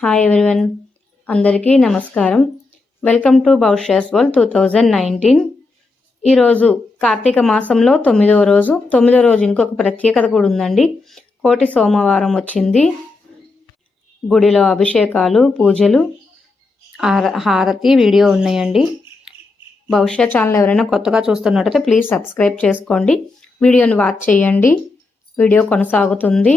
Hi everyone. అందరికీ నమస్కారం. Welcome to బౌషస్ వరల్డ్ టూ థౌజండ్ నైన్టీన్ ఈరోజు కార్తీక మాసంలో తొమ్మిదవ రోజు. తొమ్మిదవ రోజు ఇంకొక ప్రత్యేకత కూడా ఉందండి. కోటి సోమవారం వచ్చింది. గుడిలో అభిషేకాలు పూజలు హారతి వీడియో ఉన్నాయండి. భవిష్య ఛానల్ ఎవరైనా కొత్తగా చూస్తున్నట్టయితే ప్లీజ్ సబ్స్క్రైబ్ చేసుకోండి. వీడియోని వాచ్ చేయండి. వీడియో కొనసాగుతుంది.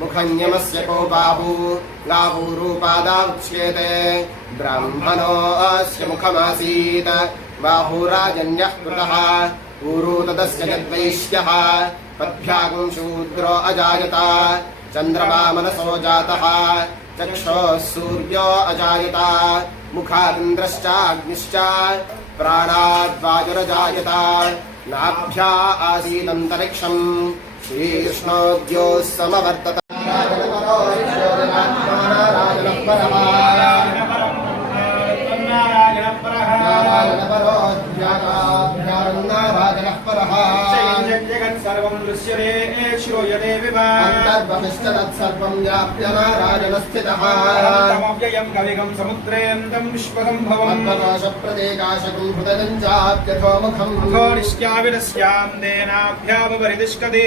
रावो हजग्निरे तस्मात् तस्माज्जाता अजावयः यत्पुरुषं यदधुः कतिधाव्यकल्पयन् मुखं यमस्य को बाहू गावूरूपादा उच्येते ब्राह्मणो अस्य मुखमासीत् बाहुराजन्यः कृतः ऊरू तदस्य यद्वैश्यः पद्भ्यागुं शूद्रो अजायत चन्द्रमा मनसो जातः चक्षोः सूर्यो अजायत मुखादिन्द्रश्चाग्निश्च प्राणाद्वायुरजायत नाभ्या आसीदन्तरिक्षम् श्रीकृष्णोद्योः समवर्तत परमात्मना राजलम्बरमः జనఃపరः జగత్సర్వం దృశ్యతే శ్రూయతే వివాస్తదత్సర్వం వ్యాప్య నారాయణస్థితः. తమవ్యయం కవిగం సముద్రేందం విశ్వసంభవం ప్రదేకాశకం హృదయం చాప్యథో ముఖం అథో నిష్క్యావిరస్యాం దేనాభ్యామపరిదిష్కదే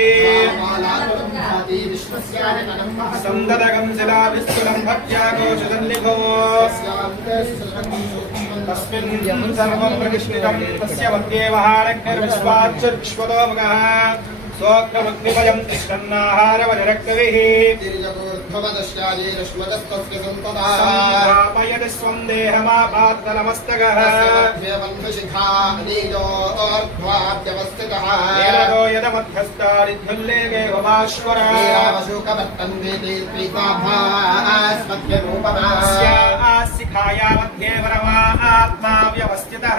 సందదగం శిలాభిస్తులం భక్త్యాకోశదల్లిభో తస్మిన్ సర్వం ప్రతిష్ఠితం. తస్య మధ్యేవహారగ్నిర్విష स्वाचर्क्ष्वतो मगः स्वक्रमग्निवयम् तिष्ठन्नाहारवनरक्तभिः। तिर्यगोर्ध्वमदश्यादेरश्वतस्तस्य सन्ततः। संस्थापयति स्वम् देहमापात्रनमस्तकः शिखा अनीयोर्ध्वाप्यवस्थितः येनो यदमध्यस्तारिध्युल्लेभेवमाश्वराशिखायामध्ये परमात्मा व्यवस्थितः।